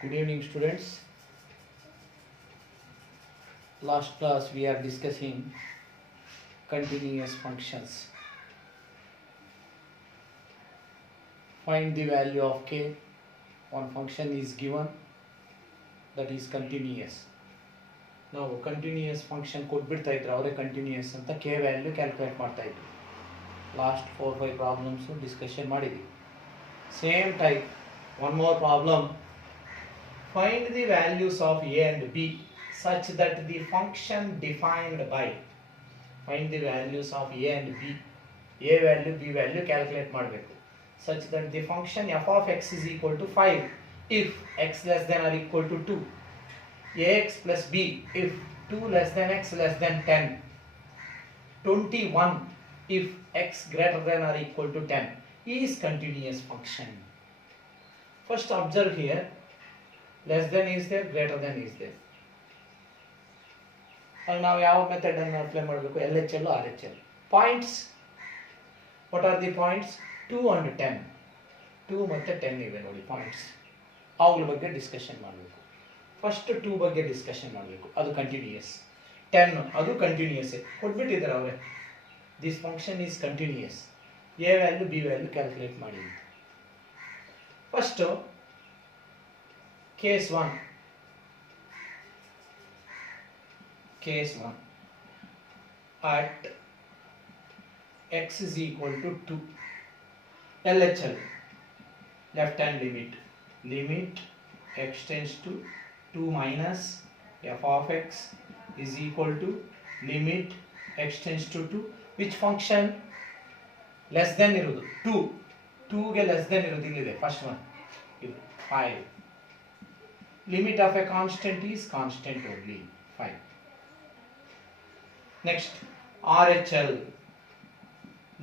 Good evening, students. Last class we are discussing continuous functions. Find the value of k. One function is given that is continuous. ನಾವು continuous function ಕೊಟ್ಬಿಡ್ತಾ ಇದ್ರು ಅವರೇ continuous ಅಂತ K value calculate ಮಾಡ್ತಾ ಇದ್ರು. Last 4-5 problems discussion ಮಾಡಿದ್ವಿ. Same type one more problem. Find the values of a and b such that the function defined by. Find the values of a and b. A value b value calculate ಮಾಡಬೇಕು. Such that the function f of x is equal to 5 if x less than or equal to 2. ax plus b if 2 less than x less than 10. 21 if x greater than or equal to 10 is continuous function. First observe here. Less than is there, greater than is there. ನಾವು ಯಾವ method ಅನ್ನು apply ಮಾಡಬೇಕು? LHL RHL. Points. What are the points? 2 and 10. 2 ಮತ್ತೆ 10 ಇವೆ ನೋಡಿ points. ಅವುಗಳ ಬಗ್ಗೆ discussion ಮಾಡಬೇಕು. ಫಸ್ಟ್ 2 ಬಗ್ಗೆ ಡಿಸ್ಕಷನ್ ಮಾಡಬೇಕು. ಅದು ಕಂಟಿನ್ಯೂಯಸ್. 10 ಅದು ಕಂಟಿನ್ಯೂಯಸ್ ಕೊಟ್ಬಿಟ್ಟಿದ್ದಾರೆ ಅವರೇ. This function is continuous. A value B value calculate ಮಾಡಿ. First Case 1. Case 1. At x is equal to 2. LHL. Left hand limit. Limit x tends to 2 minus f of x is equal to limit x tends to 2. Which function? Less than ಇರುವುದು 2. 2 ಗೆ less than ಇರುವುದು ಇಲ್ಲಿದೆ. First one. 5. Limit of a constant is constant only 5. Next RHL.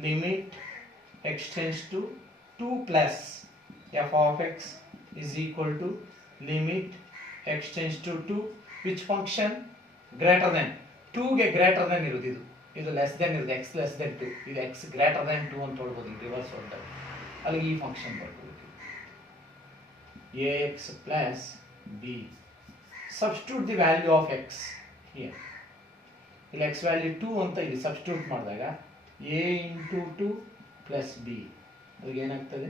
Limit x tends to 2 plus f of x is equal to limit x tends to 2. Which function? Greater than 2 ಗೆ greater than ಇರುವುದು ಇದು less than ಇರುವುದು x less than 2 ಇದು x greater than 2 ಅಂತ ಹೇಳ್ಬೋದು. Reverse ಹೊರಟಾಗ ಅಲ್ಲಿಗೆ ಈ ಫಂಕ್ಷನ್ ಬರ್ಬೋದು. ax plus b. Substitute the value of x here. ಇಲ್ಲಿ x value 2 ಅಂತ ಇಲ್ಲಿ ಸಬ್ಸ್ಟಿಟ್ಯೂಟ್ ಮಾಡಿದಾಗ a into 2 plus b ಅದಕ್ಕೆ ಏನಾಗ್ತದೆ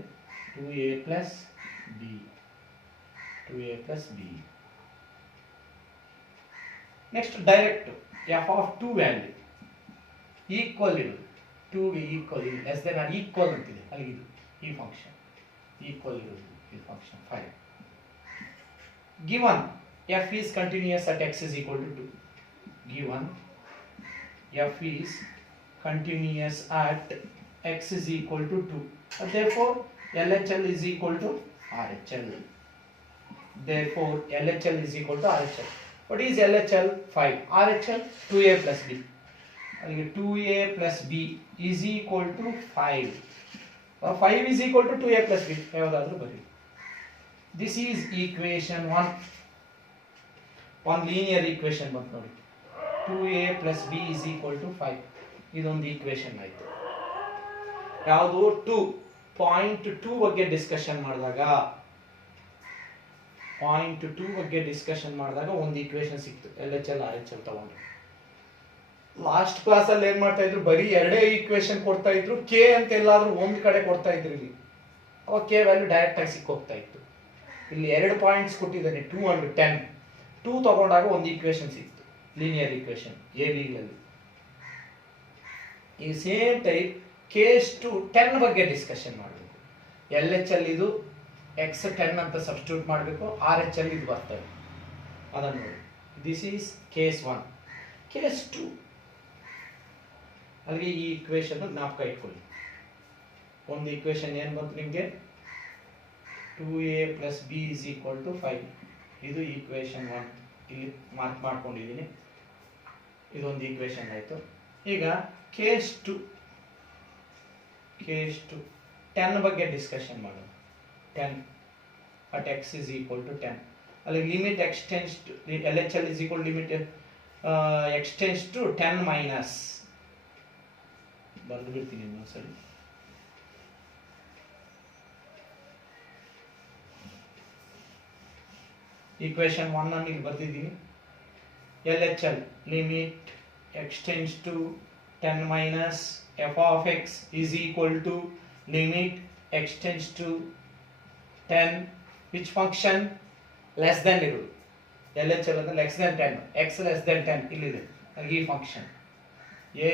2a plus b. 2a plus b. Next direct f of 2 value equal ಇರೋದು 2 ಗೆ ಈಕ್ವಲ್ ಇದೆ ಲೆಸ್ ದೆನ್ ಆರ್ ಈಕ್ವಲ್ ಅಂತಿದೆ ಅಲ್ಲಿಗೆ ಇದು ಈ ಫಂಕ್ಷನ್ ಈಕ್ವಲ್ ಇರೋದು ಈ function 5. Given f is continuous at x is equal to 2. Given f is continuous at x is equal to 2. Therefore, LHL is equal to RHL. Therefore, LHL is equal to RHL. What is LHL? 5. RHL 2a plus b. 2a plus b is equal to 5. 5 is equal to 2a plus b. ಯಾವುದಾದರೂ ಬರೀ. This is equation 1. One linear equation ಬಂತು ನೋಡಿ. 2a plus b is equal to 5. ಇದೊಂದು equation ಆಯಿತು. ಯಾವುದು 2 point 2 ಬಗ್ಗೆ discussion ಮಾಡಿದಾಗ ಒಂದು ಈಕ್ವೇಷನ್ ಸಿಕ್ತು. LHL RHL ತಗೊಂಡು ಲಾಸ್ಟ್ ಕ್ಲಾಸ್ ಅಲ್ಲಿ ಏನ್ ಮಾಡ್ತಾ ಇದ್ರು? ಬರೀ ಎರಡೇ ಈಕ್ವೇಷನ್ ಕೊಡ್ತಾ ಇದ್ರು. ಕೆ ಅಂತ ಎಲ್ಲಾದ್ರೂ ಒಂದು ಕಡೆ ಕೊಡ್ತಾ ಇದ್ರು. ಇಲ್ಲಿ ಅವಾಗ ಕೆ ವ್ಯಾಲ್ಯೂ ಡೈರೆಕ್ಟ್ ಆಗಿ ಸಿಕ್ಕೋಗ್ತಾ ಇತ್ತು. ಇಲ್ಲಿ 2 ಪಾಯಿಂಟ್ಸ್ ಕೊಟ್ಟಿದ್ದಾನೆ 2 and 10. 2 ತಗೊಂಡಾಗ ಒಂದು ಈಕ್ವೇಷನ್ ಸಿಕ್ತು, ಲೀನಿಯರ್ ಈಕ್ವೇಷನ್ ಎಬಿಗಳಲ್ಲಿ. ಈ ಸೇಮ್ ಟೈಪ್ ಕೇಸ್ ಟು 10 ಬಗ್ಗೆ ಡಿಸ್ಕಷನ್ ಮಾಡಬೇಕು. LHL ಇದು x 10 ಅಂತ ಸಬ್ಸ್ಟಿಟ್ಯೂಟ್ ಮಾಡಬೇಕು. RHL ಇದು ಬರ್ತದೆ ಅದನ್ನು ನೋಡಿ. This is case 1. ಕೇಸ್ 2 ಅಲ್ಲಿಗೆ ಈ ಈಕ್ವೇಷನ್ ಜ್ಞಾಪಕ ಇಟ್ಕೊಳ್ಳಿ. ಒಂದು ಈಕ್ವೇಷನ್ ಏನು ಬಂತು ನಿಮಗೆ? 2a plus b is equal to 5. ಇದು ಈಕ್ವೇಷನ್ 1 ಇಲ್ಲಿ ಮಾರ್ಕ್ ಮಾಡ್ಕೊಂಡಿದ್ದೀನಿ. ಇದೊಂದು ಈಕ್ವೇಷನ್ ಆಯಿತು. ಈಗ ಕೇಸ್ 2 10 ಬಗ್ಗೆ ಡಿಸ್ಕಷನ್ ಮಾಡೋಣ. 10 at x is equal to 10. ಅಲ್ಲಿ limit x tends to LHL is equal to limit x tends to 10 minus ಬರೆದು ಬಿಡ್ತೀನಿ ಇನ್ನೊಂದ್ಸರಿ. equation 1 ಅನ್ನು ಇಲ್ಲಿ ಬರ್ತಿದ್ದೀನಿ. LHL limit x tends to 10 minus f of x is equal to limit x tends to 10 which function less than ಇರುವುದು. LHL ಅಂದ್ರೆ less than 10, x less than 10 ಇಲ್ಲಿದೆ. ಹಾಗೆ ಈ function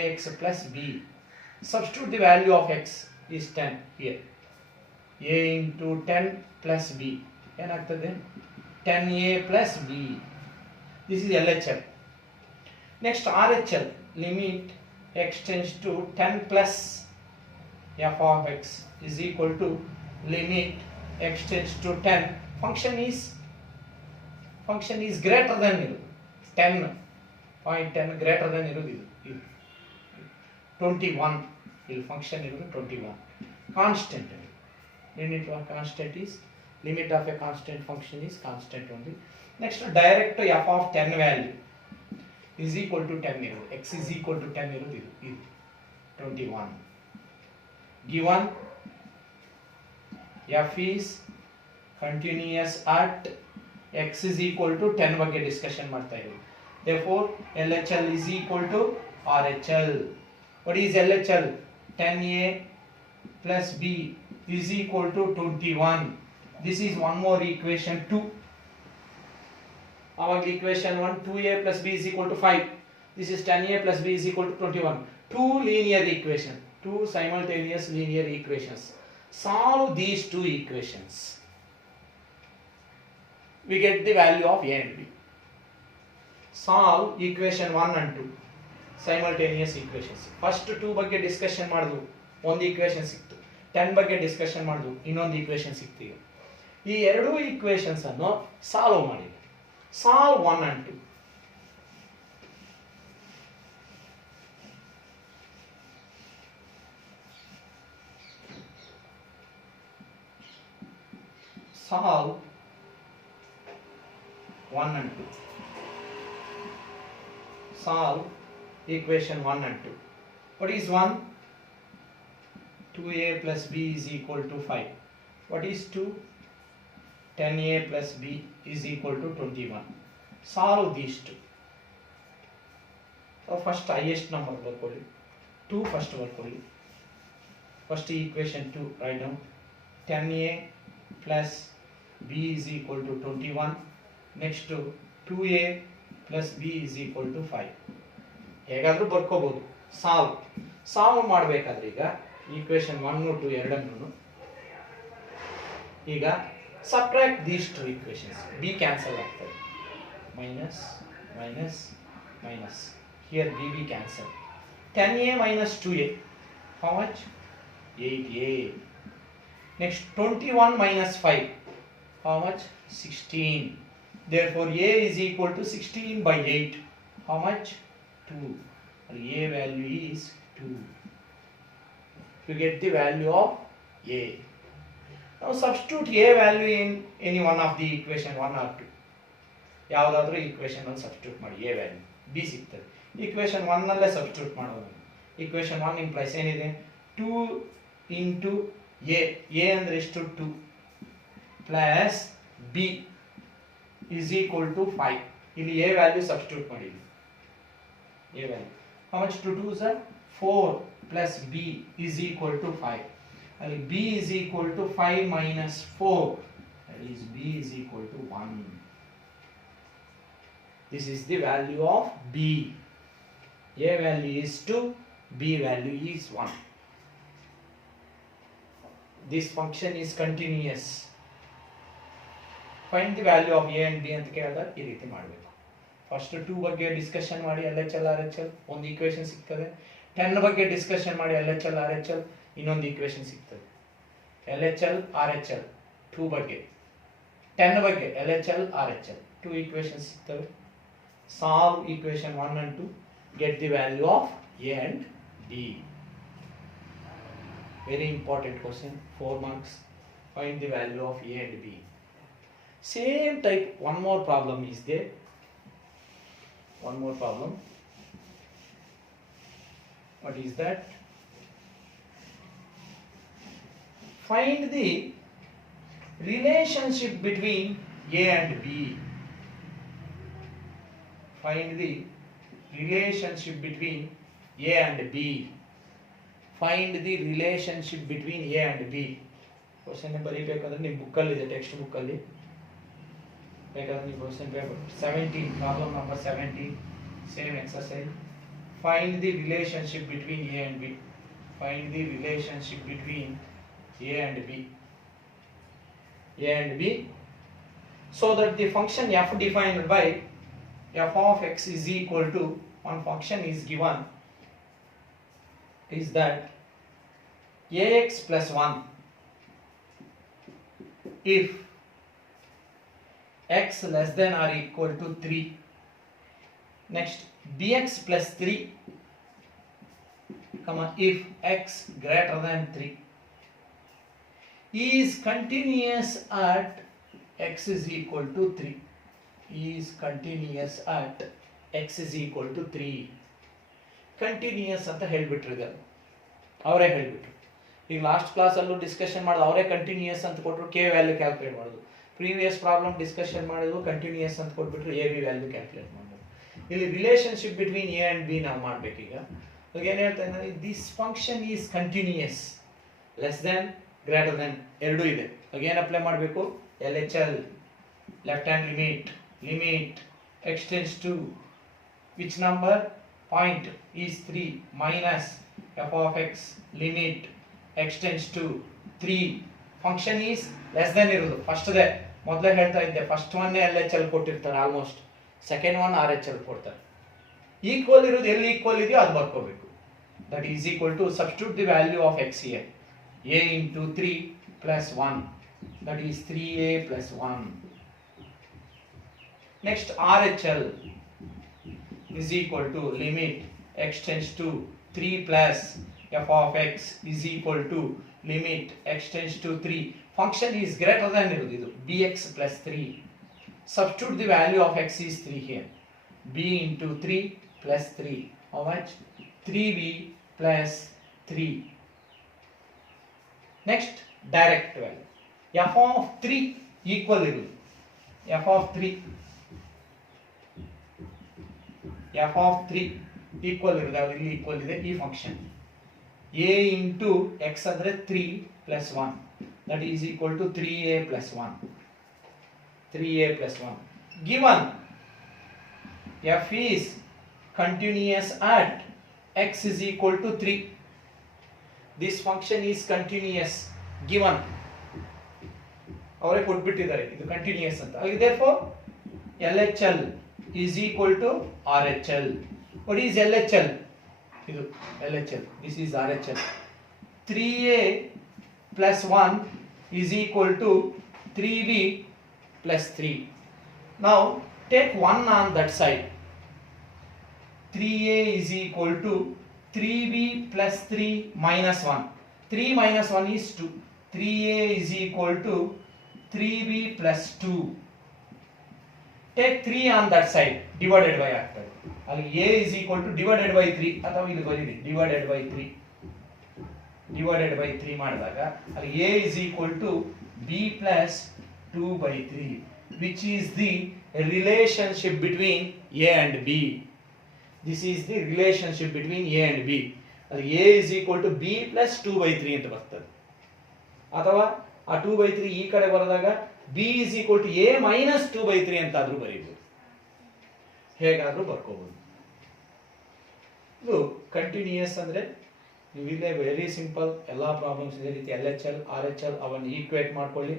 ax plus b. Substitute the value of x is 10 here. a into 10 plus b ಏನಾಗ್ತದೆ 10a plus b. This is LHL. Next RHL limit x tends to 10 plus f of x is equal to limit x tends to 10 function is greater than 10.10 greater than 21 ಇಲ್ಲಿ function ಇರೋದು 21 constant. Limit of constant is limit of a constant function is constant only. Next direct f of 10 value is equal to 10 ಇರೋದು x is equal to 10 ಇರೋದು ಇದು 21 given f is continuous at x is equal to 10 ಬಗ್ಗೆ discussion ಮಾಡ್ತಾ ಇದ್ದೀವಿ. Therefore LHL is equal to RHL. What is LHL? 10a plus b is equal to 21. This is one more equation 2. Our equation 1 2a plus b is equal to 5. This is 10a plus b is equal to 21. Two linear equations, two simultaneous linear equations. Solve these two equations. We get the value of a and b. Solve equation 1 and 2 simultaneous equations. First 2 ಬಗ್ಗೆ discussion ಮಾಡಿದ್ವು, ಒಂದು equation ಸಿಕ್ತು. 10 ಬಗ್ಗೆ discussion ಮಾಡಿದ್ವು, ಇನ್ನೊಂದು equation ಸಿಕ್ತು. ಈ ಎರಡೂ ಈಕ್ವೇಷನ್ಸ್ ಅನ್ನು ಸಾಲ್ವ್ ಮಾಡಿ. Solve 1 and 2. Solve 1 and 2. Solve equation 1 and 2. What is 1? 2a plus b is equal to 5. What is 2? 10a plus b is equal to 21. Solve these two. So first highest number ಬರ್ಕೊಳ್ಳಿ, 2 first ಬರ್ಕೊಳ್ಳಿ. First equation 2 write down. 10a plus b is equal to 21. Next to 2a plus b is equal to 5. ಹೇಗಾದ್ರೂ ಬರ್ಕೋಬಹುದು. Solve ಮಾಡಬೇಕಾದ್ರೆ ಈಗ equation 1 2 ಎರಡನ್ನೂ ಈಗ subtract these two equations. b cancel ಆಗ್ತದೆ, minus minus minus. Here b cancel. 10a minus 2a, how much? 8a. Next 21 minus 5, how much? 16. Therefore a is equal to 16 by 8. How much? 2. A value is 2. You get the value of a. Now substitute a value in any one of the equation 1 or 2. ಯಾವುದಾದ್ರೂ equation ಅಲ್ಲಿ substitute ಮಾಡಿ a value b ಸಿಗ್ತದೆ. Equation 1 ನಲ್ಲೇ substitute ಮಾಡೋದು. Equation 1 implies ಏನಿದೆ? 2 into a ಅಂದ್ರೆ ಎಷ್ಟು? 2 plus b is equal to 5. ಇಲ್ಲಿ a ವ್ಯಾಲ್ಯೂ ಸಬ್ಸ್ಟಿಟ್ಯೂಟ್ ಮಾಡಿ. a value how much? 2 2s are 4 plus b is equal to 5. ಅಲ್ಲಿ b is equal to 5 minus 4, that is b is equal to 1. This is the value of b. A value is 2, b value is 1. This function is continuous. Find the value of a and b ಅಂತ ಕೇಳಿದಾಗ ಈ ರೀತಿ ಮಾಡಬೇಕು. First 2 ಬಗ್ಗೆ discussion ಮಾಡಿ LHL RHL ಒಂದು equation ಸಿಗ್ತದೆ. 10 ಬಗ್ಗೆ ಡಿಸ್ಕಷನ್ ಮಾಡಿ LHL RHL ಇನ್ನೊಂದು ಈಕ್ವೇಷನ್ ಸಿಗ್ತದೆ. LHL RHL 2 ಬಗ್ಗೆ, 10 ಬಗ್ಗೆ LHL RHL 2 ಈಕ್ವೇಷನ್ಸ್ ಸಿಗ್ತವೆ. Solve equation 1 and 2, get the value of a and b. Very important question, 4 marks. Find the value of a and b. Same type, one more problem is there. One more problem. What is that? Find the relationship between a and b. Find the relationship between A and B. Find the relationship between A and B. Question ಬರೀಬೇಕಂದ್ರೆ ನಿಮ್ಮ ಬುಕ್ಕಲ್ಲಿದೆ, text ಬುಕ್ಕಲ್ಲಿ ಬೇಕಾದ್ರೆ ನೀವು question paper 17, problem number 17, same exercise. Find the relationship between A and B. Find the relationship between A and B. A and B. So that the function f defined by f of x is equal to, one function is given, is that ax plus 1 if x less than or equal to 3. Next, bx plus 3 comma if x greater than 3 is continuous at x is equal to 3. Is continuous at x is equal to 3. Continuous ಅಂತ ಹೇಳ್ಬಿಟ್ರಿದೆ, ಅವರೇ ಹೇಳ್ಬಿಟ್ರು. ಈಗ last ಕ್ಲಾಸಲ್ಲೂ discussion ಮಾಡೋದು ಅವರೇ continuous ಅಂತ ಕೊಟ್ಟರು, K value calculate ಮಾಡೋದು. Previous problem discussion ಮಾಡಿದ್ರು, continuous ಅಂತ ಕೊಟ್ಬಿಟ್ರು, ಎ ಬಿ ವ್ಯಾಲ್ಯೂ ಕ್ಯಾಲ್ಕುಲೇಟ್ ಮಾಡೋದು. ಇಲ್ಲಿ relationship between A and B ನಾವು ಮಾಡಬೇಕೀಗ. ಇವಾಗ ಏನು ಹೇಳ್ತಾ ಇದ್ದಾರೆ, this function is continuous less than greater than ಎರಡೂ ಇದೆ. ಇವಾಗ ಏನು ಅಪ್ಲೈ ಮಾಡಬೇಕು, L H L left hand limit extends to which number, point is 3 minus f of x limit extends to 3. Function is less than ಇರೋದು ಫಸ್ಟ್ದೇ, ಮೊದಲೇ ಹೇಳ್ತಾ ಇದ್ದೆ, ಫಸ್ಟ್ ಒನ್ನೇ ಎಲ್ ಎಚ್ ಎಲ್ ಕೊಟ್ಟಿರ್ತಾರೆ almost, second one R H L ಕೊಡ್ತಾರೆ. Equal ಇರೋದು ಎಲ್ಲಿ ಈಕ್ವಲ್ ಇದೆಯೋ ಅದು ಬರ್ಕೋಬೇಕು. That is equal to, substitute the value of X here, a into 3 plus 1, that is 3a plus 1. Next, RHL is equal to limit extends to 3 plus f of x is equal to limit extends to 3. Function is greater than irudu, bx plus 3. Substitute the value of x is 3 here. b into 3 plus 3. How much? 3b plus 3. Next, direct value. f of 3 equal irudu. f of 3 equal ಇರುತ್ತೆ, ಅವ್ರು ಇಲ್ಲಿ equal ಇದೆ ಈ function. a into X ಅಂದರೆ 3 plus 1, that is equal to 3a plus 1. 3a plus 1 given f is continuous at x is equal to 3. This function is continuous given, ಅವರೇ ಕೊಟ್ಬಿಟ್ಟಿದ್ದಾರೆ ಇದು continuous ಅಂತ. ಹಾಗೆ therefore LHL is equal to RHL. What is LHL? ಇದು LHL. This is RHL. 3a plus 1 is equal to 3b plus 3. Now take 1 on that side. 3a is equal to 3b plus 3 minus 1. 3 minus 1 is 2. 3a is equal to 3b plus 2. Take 3 on that side, divided by ಆಗ್ತದೆ. ಅಲ್ಲಿ a is equal to divided by 3, ಅಥವಾ ಇದು ಬರೀರಿ divided by 3. divided by 3 ಮಾಡಿದಾಗ ಅಲ್ಲಿ a is equal to b plus 2 by 3, which is the relationship between a and b. This is the relationship between a and b. ಅಲ್ಲಿ a is equal to b plus 2 by 3 ಅಂತ ಬರ್ತದೆ. ಅಥವಾ ಆ 2 by 3 ಈ ಕಡೆ ಬರೆದಾಗ b is equal to a minus 2 by 3 ಅಂತಾದ್ರೂ ಬರೀಬಹುದು, ಹೇಗಾದ್ರೂ ಬರ್ಕೋಬಹುದು. ಇದು ಕಂಟಿನ್ಯೂಯಸ್ ಅಂದ್ರೆ ನೀವು ಇಲ್ಲೇ ವೆರಿ ಸಿಂಪಲ್, ಎಲ್ಲಾ ಪ್ರಾಬ್ಲಮ್ಸ್ ಇದೇ ರೀತಿ LHL RHL ಅವನ್ನ ಈಕ್ವೇಟ್ ಮಾಡ್ಕೊಳ್ಳಿ,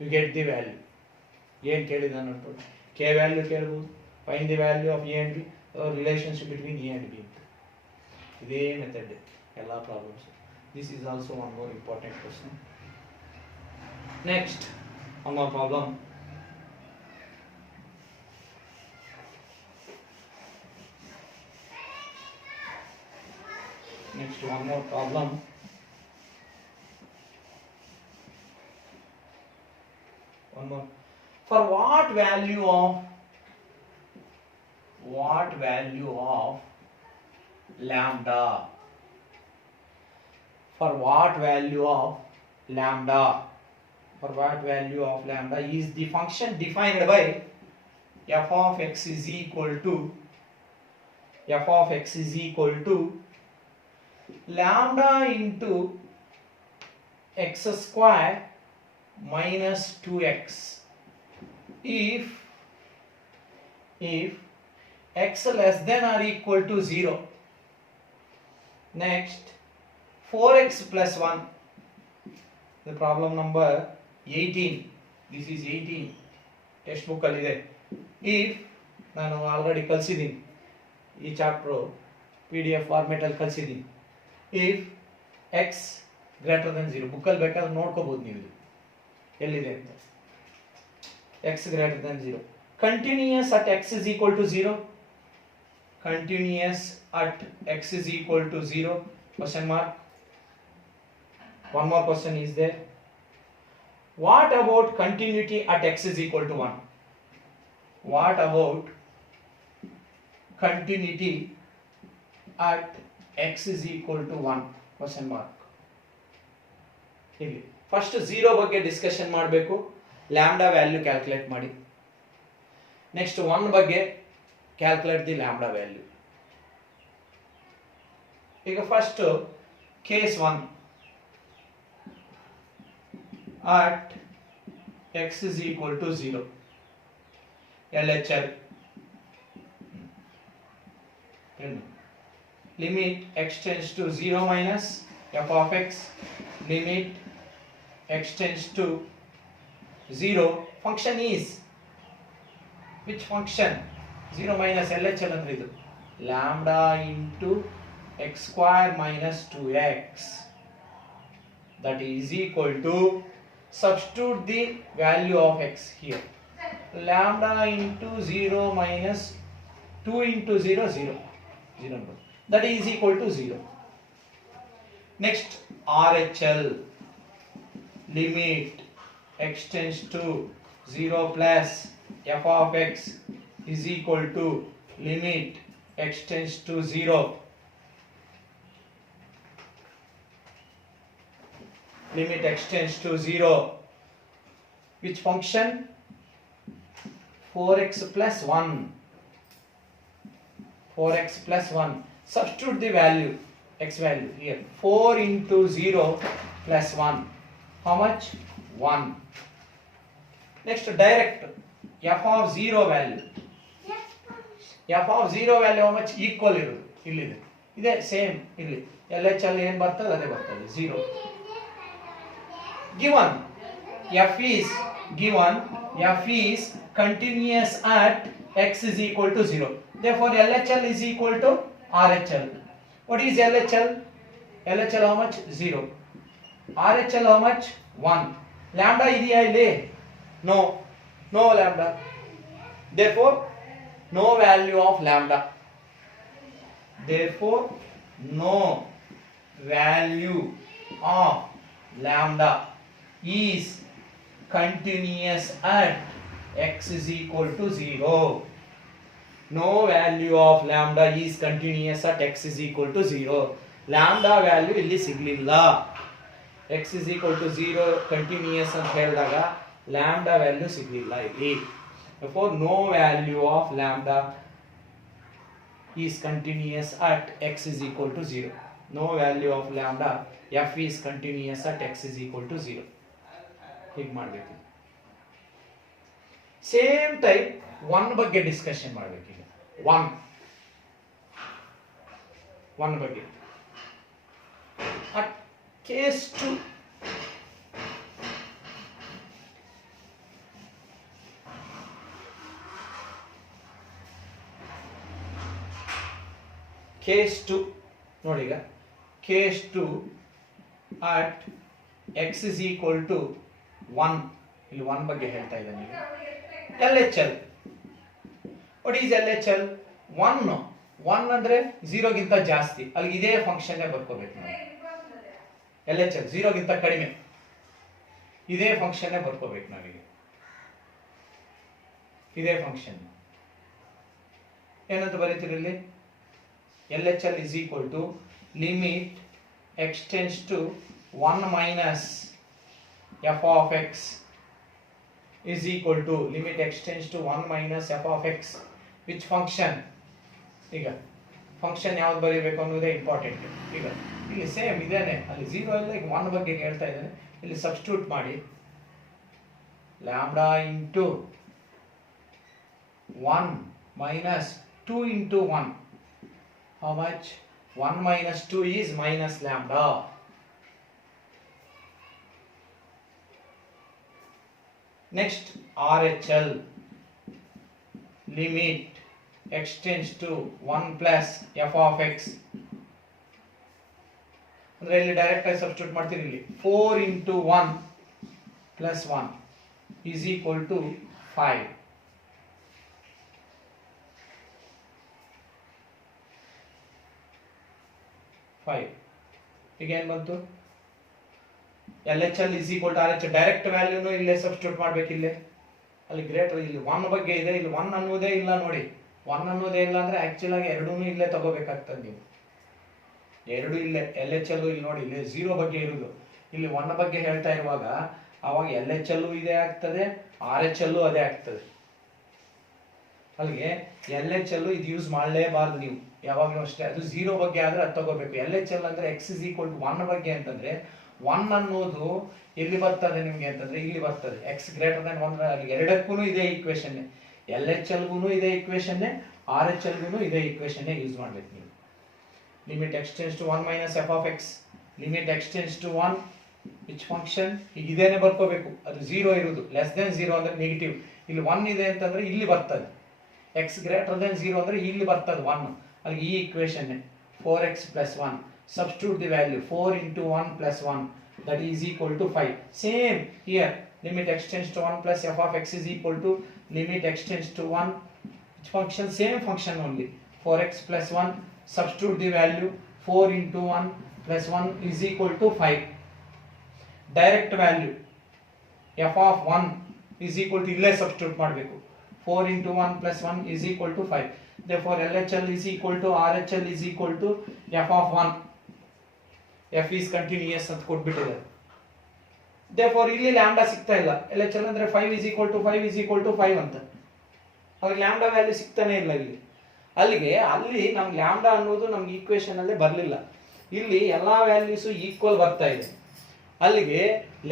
ಯು ಗೆಟ್ ದಿ ವ್ಯಾಲ್ಯೂ. ಏನ್ ಕೇಳಿದ ನೋಡ್ಕೊಳ್ಳಿ, ಕೆ ವ್ಯಾಲ್ಯೂ ಕೇಳಬಹುದು, find the value of A and B, relationship between A and B ಅಂತ. ಇದೇ ಮೆಥಡ್ ಎಲ್ಲಾ problems. This is also one more important question. Next one more problem. Next, one more problem. One more. For what value of lambda? For what value of lambda? For what value of lambda is the function defined by f of x is equal to f of x is equal to lambda into x square minus 2x if x less than or equal to 0. Next 4x plus 1, the problem number 18, this is 18 textbook ಅಲ್ಲಿ ಇದೆ. if ನಾನು already ಕಲಿಸಿದ್ದೀನಿ ಈ chapter PDF format ಅಲ್ಲಿ ಕಲಿಸಿದ್ದೀನಿ. if x greater than 0, ಬುಕ್ಕಲ್ಲಿ ಬೇಕಾದ್ರೆ ನೋಡ್ಕೋಬಹುದು ನೀವು ಇದು ಎಲ್ಲಿದೆ ಅಂತ. x greater than 0, continuous at x is equal to 0, continuous at x is equal to 0, question mark. One more question is there. What about continuity at x is equal to 1? What about continuity at x is equal to 1, question mark. ಇಲ್ಲಿ first 0 ಬಗ್ಗೆ discussion ಮಾಡಬೇಕು, lambda value calculate ಮಾಡಿ. Next 1 ಬಗ್ಗೆ calculate the lambda value. ಈಗ first case 1 at x is equal to 0, LHL limit x tends to 0 minus f of x, limit x tends to 0, function is which function? 0 minus LHL ಅಂದ್ರೆ ಇದು lambda into x square minus 2x, that is equal to, substitute the value of x here, lambda into 0 minus 2 into 0, 0, 0, that is equal to 0. Next RHL, limit x tends to 0 plus f of x is equal to limit x tends to 0, limit x tends to 0, which function? 4x plus 1, 4x plus 1, substitute the value, x value here, 4 into 0 plus 1, how much? 1. Next direct f of 0 value, f of 0 value how much? Equal ಇರೋದು ಇಲ್ಲಿದೆ, ಇದೆ same ಇಲ್ಲಿ LHL ಏನು ಬರ್ತದೆ ಅದೇ ಬರ್ತದೆ 0. given f is continuous at x is equal to 0, therefore LHL is equal to RHL. What is LHL? LHL how much? 0. RHL how much? 1. Lambda ಇದೆಯಾ ಇಲ್ಲಿ? No lambda, therefore no value of lambda, therefore no value of lambda is continuous at x is equal to 0. No value of lambda is continuous at x is equal to 0. Lambda value ಇಲ್ಲಿ ಸಿಗಲಿಲ್ಲ. x is equal to 0 continuous ಅಂತ ಹೇಳಿದಾಗ lambda value ಸಿಗಲಿಲ್ಲ ಇಲ್ಲಿ. Therefore no value of lambda is continuous at x is equal to 0. No value of lambda, f is continuous at x is equal to 0. ಹೀಗೆ ಮಾಡಬೇಕು. Same type 1 ಬಗ್ಗೆ discussion ಮಾಡಬೇಕು. ಈಗ 1 ಬಗ್ಗೆ at case 2, case 2 ನೋಡಿ, ಈಗ case 2 at x is equal to 1, ಇಲ್ಲಿ 1 ಬಗ್ಗೆ ಹೇಳ್ತಾ ಇದ್ದಾನೆ. LHL, what is LHL? 1 ಅಂದ್ರೆ 0 ಗಿಂತ ಜಾಸ್ತಿ, ಅಲ್ಲಿ ಇದೇ ಫಂಕ್ಷನ್ ಬರ್ಕೋಬೇಕು ನಾವು. LHL 0 ಗಿಂತ ಕಡಿಮೆ, ಇದೇ ಫಂಕ್ಷನ್ ಬರ್ಕೋಬೇಕು ನಾವೀಗ. ಇದೇ ಫಂಕ್ಷನ್ ಏನಂತ ಬರೀತೀರಿ ಇಲ್ಲಿ? LHL is equal to limit x tends to 1 minus f of x is equal to limit x tends to 1 minus f of x, which function? ಈಗ ಫಂಕ್ಷನ್ ಯಾವ್ದು ಬರೀಬೇಕು ಅನ್ನೋದೇ ಇಂಪಾರ್ಟೆಂಟ್. ಈಗ ಇಲ್ಲಿ ಸೇಮ್ ಇದೇನೆ, ಅಲ್ಲಿ 0 ಇಲ್ಲ, ಈಗ 1 ಬಗ್ಗೆ ಹೇಳ್ತಾ ಇದ್ದೇನೆ. ಇಲ್ಲಿ ಸಬ್ಸ್ಟಿಟ್ಯೂಟ್ ಮಾಡಿ lambda into 1 minus 2 into 1. How much? 1 minus 2 is minus lambda. Next, RHL limit x tends to 1 plus f of x. ಅಂದ್ರೆ ಇಲ್ಲಿ ಡೈರೆಕ್ಟ್ ಆಗಿ ಸಬ್ಸ್ಟಿಟ್ಯೂಟ್ ಮಾಡ್ತೀರಿ. ಇಲ್ಲಿ 4 into 1 plus 1 is equal to 5. ಈಗ ಏನ್ ಬಂತು? LHL is equal to RHL. Direct ವ್ಯಾಲ್ಯೂನು ಇಲ್ಲೇ ಸಬ್ಸ್ಟಿಟ್ಯೂಟ್ ಮಾಡ್ಬೇಕು. ಇಲ್ಲೇ ಅಲ್ಲಿ ಗ್ರೇಟರ್, ಇಲ್ಲಿ 1 ಬಗ್ಗೆ ಇದೆ, ಇಲ್ಲಿ 1 ಅನ್ನೋದೇ ಇಲ್ಲ ನೋಡಿ. 1 ಅನ್ನೋದೇ ಇಲ್ಲ ಅಂದ್ರೆ ಆಕ್ಚುಲ್ ಆಗಿ ಎರಡೂ ಇಲ್ಲೇ ತಗೋಬೇಕಾಗ್ತದೆ ನೀವು. ಎರಡು ಇಲ್ಲೇ LHL ಇಲ್ಲಿ ನೋಡಿ, ಇಲ್ಲಿ 0 ಬಗ್ಗೆ ಇರುವುದು, ಇಲ್ಲಿ 1 ಬಗ್ಗೆ ಹೇಳ್ತಾ ಇರುವಾಗ ಅವಾಗ LHL ಇದೇ ಆಗ್ತದೆ, RHL ಅದೇ ಆಗ್ತದೆ. ಅಲ್ಲಿಗೆ LHL ಇದು ಯೂಸ್ ಮಾಡಲೇಬಾರ್ದು ನೀವು ಯಾವಾಗಲೂ ಅಷ್ಟೇ. ಅದು 0 ಬಗ್ಗೆ ಆದ್ರೆ ಅದು ತಗೋಬೇಕು. LHL ಅಂದ್ರೆ x is equal to 1 ಬಗ್ಗೆ ಅಂತಂದ್ರೆ 1 ಅನ್ನೋದು ಎಲ್ಲಿ ಬರ್ತದೆ ನಿಮ್ಗೆ ಅಂತಂದ್ರೆ ಇಲ್ಲಿ ಬರ್ತದೆ. x greater than 1 ಅಲ್ಲಿ ಎರಡಕ್ಕೂ ಇದೇ ಈಕ್ವೇಶನ್, LHL ಗೂ ಇದೇ ಈಕ್ವೇಶನ್, RHL ಗೂ ಇದೇ ಈಕ್ವೇಶನ್ ಯೂಸ್ ಮಾಡ್ಬೇಕು ನೀವು. Limit x tends to 1 minus f of x, limit x tends to 1 which function, ಈಗ ಇದೇನೆ ಬರ್ಕೋಬೇಕು. ಅದು 0 ಇರುವುದು, ಲೆಸ್ ದೆನ್ 0 ಅಂದ್ರೆ ನೆಗೆಟಿವ್. ಇಲ್ಲಿ 1 ಇದೆ ಅಂತಂದ್ರೆ ಇಲ್ಲಿ ಬರ್ತದೆ, x greater than 0 ಅಂದ್ರೆ ಇಲ್ಲಿ ಬರ್ತದೆ 1. ಅಲ್ಲಿ ಈ equation 4x plus 1, substitute the value 4 into 1 plus 1, that is equal to 5. Same here, limit x tends to 1 plus f of x is equal to limit x tends to 1, which function, same function only, 4x plus 1, substitute the value 4 into 1 plus 1 is equal to 5. Direct value f of 1 is equal to illé substitute ಮಾಡಬೇಕು, 4 into 1 plus 1 is equal to 5. Therefore LHL is equal to RHL is equal to f of 1. f is continuous ಅಂತ ಕೊಟ್ಬಿಟ್ಟಿದ್ದಾರೆ. Therefore ಇಲ್ಲಿ lambda ಸಿಗ್ತಾ ಇಲ್ಲ. LHL ಅಂದ್ರೆ 5 is equal to 5 is equal to 5 ಅಂತ. ಅವಾಗ lambda value ಸಿಗ್ತಾನೆ ಇಲ್ಲ ಇಲ್ಲಿ. ಅಲ್ಲಿಗೆ ಅಲ್ಲಿ ನಮ್ಗೆ ಲ್ಯಾಂಬ್ಡಾ ಅನ್ನೋದು ನಮ್ಗೆ ಈಕ್ವೇಶನ್ ಅಲ್ಲೇ ಬರಲಿಲ್ಲ. ಇಲ್ಲಿ ಎಲ್ಲಾ ವ್ಯಾಲ್ಯೂಸ್ ಈಕ್ವಲ್ ಬರ್ತಾ ಇದೆ. ಅಲ್ಲಿಗೆ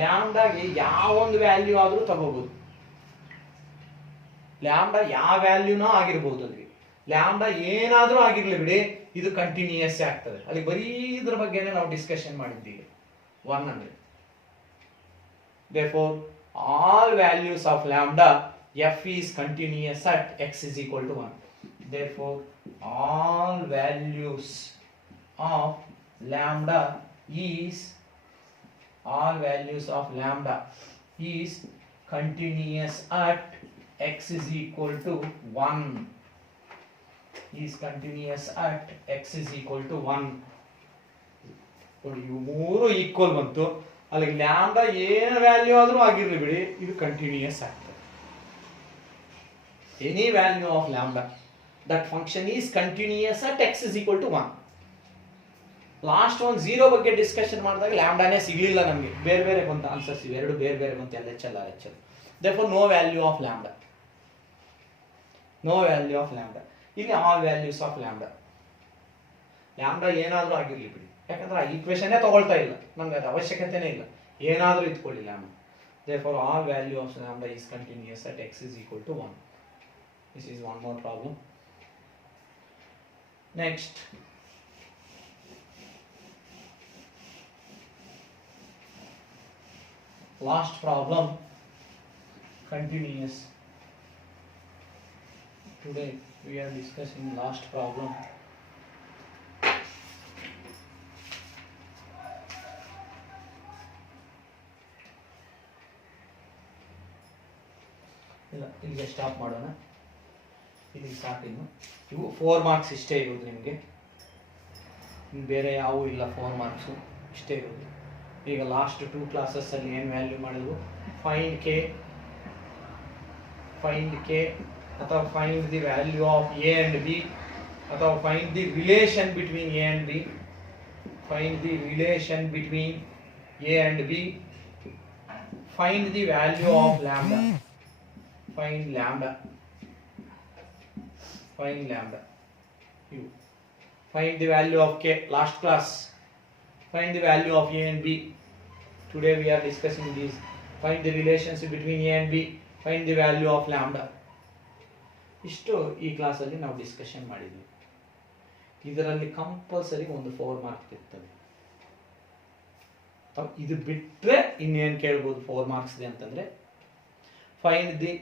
ಲ್ಯಾಂಬ್ಡಾಗೆ ಯಾವ ಒಂದು ವ್ಯಾಲ್ಯೂ ಆದರೂ ತಗೋಬಹುದು. ಲ್ಯಾಂಬ್ಡಾ ಯಾವ ವ್ಯಾಲ್ಯೂನೋ ಆಗಿರಬಹುದು, ಅಲ್ಲಿಗೆ ಲ್ಯಾಂಬ್ಡಾ ಏನಾದರೂ ಆಗಿರ್ಲಿ ಬಿಡಿ, ಇದು ಕಂಟಿನ್ಯೂಯಸ್ ಆಗ್ತದೆ. ಅಲ್ಲಿ ಬರೀ ಇದ್ರ ಬಗ್ಗೆನೇ ನಾವು ಡಿಸ್ಕಷನ್ ಮಾಡಿದ್ದೀವಿ 1 ಅಂದ್ರೆ. Therefore all values of lambda f is continuous at x is equal to 1. Therefore all values of lambda is continuous at x is equal to 1. Is continuous at x is equal to 1. ನೋಡಿ ಇವು ಮೂರು equal ಬಂತು. ಅಲ್ಲಿ lambda ಏನು value ಆದರೂ ಆಗಿರಲಿ ಬಿಡಿ, ಇದು ಕಂಟಿನ್ಯೂಯಸ್ ಆಗ್ತದೆ. Any value of lambda, that function is continuous at x is equal to 1. Last ಒಂದು 0 ಬಗ್ಗೆ ಡಿಸ್ಕಷನ್ ಮಾಡಿದಾಗ ಲ್ಯಾಂಬ್ಡಾನೇ ಸಿಗಲಿಲ್ಲ ನಮಗೆ, ಬೇರೆ ಬೇರೆ ಬಂತು ಆನ್ಸರ್ಸ್, ಇವೆರಡು ಬೇರೆ ಬೇರೆ ಬಂತು, LHL RHL. Therefore no value of lambda, no value of lambda. ಇಲ್ಲಿ all values of lambda, lambda ಏನಾದರೂ ಆಗಿರಲಿ ಬಿಡಿ, ಯಾಕಂದ್ರೆ ಆ ಈಕ್ವೇಶನ್ನೇ ತಗೊಳ್ತಾ ಇಲ್ಲ, ನಮ್ಗೆ ಅದು ಅವಶ್ಯಕತೆನೇ ಇಲ್ಲ, ಏನಾದರೂ ಇಟ್ಕೊಳ್ಳಿ lambda. Therefore all value of lambda is continuous at x is equal to 1. This is one more problem. Next, last problem, continuous. Today we are discussing last problem. ಇಲ್ಲಿಗೆ ಸ್ಟಾಪ್ ಮಾಡೋಣ, ಇಲ್ಲಿಗೆ ಸಾಕು. ಇವು 4 ಮಾರ್ಕ್ಸ್ ಇಷ್ಟೇ ಇರೋದು ನಿಮಗೆ, ಬೇರೆ ಯಾವೂ ಇಲ್ಲ. 4 ಮಾರ್ಕ್ಸು ಇಷ್ಟೇ ಇರೋದು. ಈಗ ಲಾಸ್ಟ್ 2 ಕ್ಲಾಸಸ್ಸಲ್ಲಿ ಏನು ವ್ಯಾಲ್ಯೂ ಮಾಡಿದ್ವು, ಫೈಂಡ್ ಕೆ ಅಥವಾ find the value of A and B, ಅಥವಾ find the relation between A and B, find the relation between A and B, find the value of lambda, find lambda ಇವು Find the value of k. Last class, find the value of a and b. Today we are discussing these. Find the relationship between a and b. Find the value of lambda. ಇಷ್ಟು ಈ ಕ್ಲಾಸಲ್ಲಿ ನಾವು discussion ಮಾಡಿದ್ವಿ. ಇದರಲ್ಲಿ compulsory ಒಂದು 4 marks ಇರ್ತದೆ. ಇದು ಬಿಟ್ಟರೆ ಇನ್ನೇನು ಕೇಳ್ಬೋದು 4 ಮಾರ್ಕ್ಸ್ ಇದೆ ಅಂತಂದರೆ, find the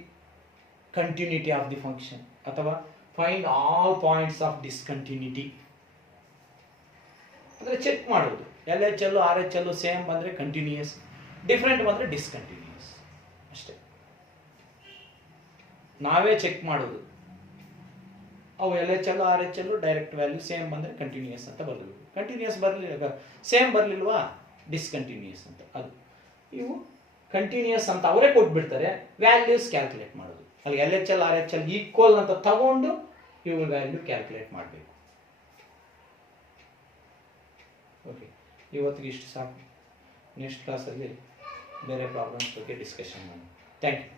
continuity of the function ಅಥವಾ find all points of discontinuity. ಅಂದರೆ ಚೆಕ್ ಮಾಡೋದು. L H L R H L same ಬಂದರೆ ಕಂಟಿನ್ಯೂಯಸ್, ಡಿಫ್ರೆಂಟ್ ಬಂದರೆ ಡಿಸ್ಕಂಟಿನ್ಯೂಯಸ್ ಅಷ್ಟೇ. ನಾವೇ ಚೆಕ್ ಮಾಡೋದು. ಅವು L H L R H L direct value same ಬಂದರೆ ಕಂಟಿನ್ಯೂಯಸ್ ಅಂತ ಬರಬೇಕು. ಕಂಟಿನ್ಯೂಯಸ್ ಬರಲಿಲ್ಲ, ಸೇಮ್ ಬರಲಿಲ್ವಾ ಡಿಸ್ಕಂಟಿನ್ಯೂಯಸ್ ಅಂತ. ಅದು ಇವು ಕಂಟಿನ್ಯೂಯಸ್ ಅಂತ ಅವರೇ ಕೊಟ್ಬಿಡ್ತಾರೆ, ವ್ಯಾಲ್ಯೂಸ್ ಕ್ಯಾಲ್ಕುಲೇಟ್ ಮಾಡೋದು. ಅಲ್ಲಿ L H L R H L equal ಅಂತ ತಗೊಂಡು ಇವುಗಳ ವ್ಯಾಲ್ಯೂ ಕ್ಯಾಲ್ಕುಲೇಟ್ ಮಾಡಬೇಕು. ಓಕೆ, ಇವತ್ತಿಗೆ ಇಷ್ಟು ಸಾಕು. ನೆಕ್ಸ್ಟ್ ಕ್ಲಾಸಲ್ಲಿ ಬೇರೆ ಪ್ರಾಬ್ಲಮ್ಸ್ ಬಗ್ಗೆ ಡಿಸ್ಕಷನ್ ಮಾಡೋಣ. Thank you.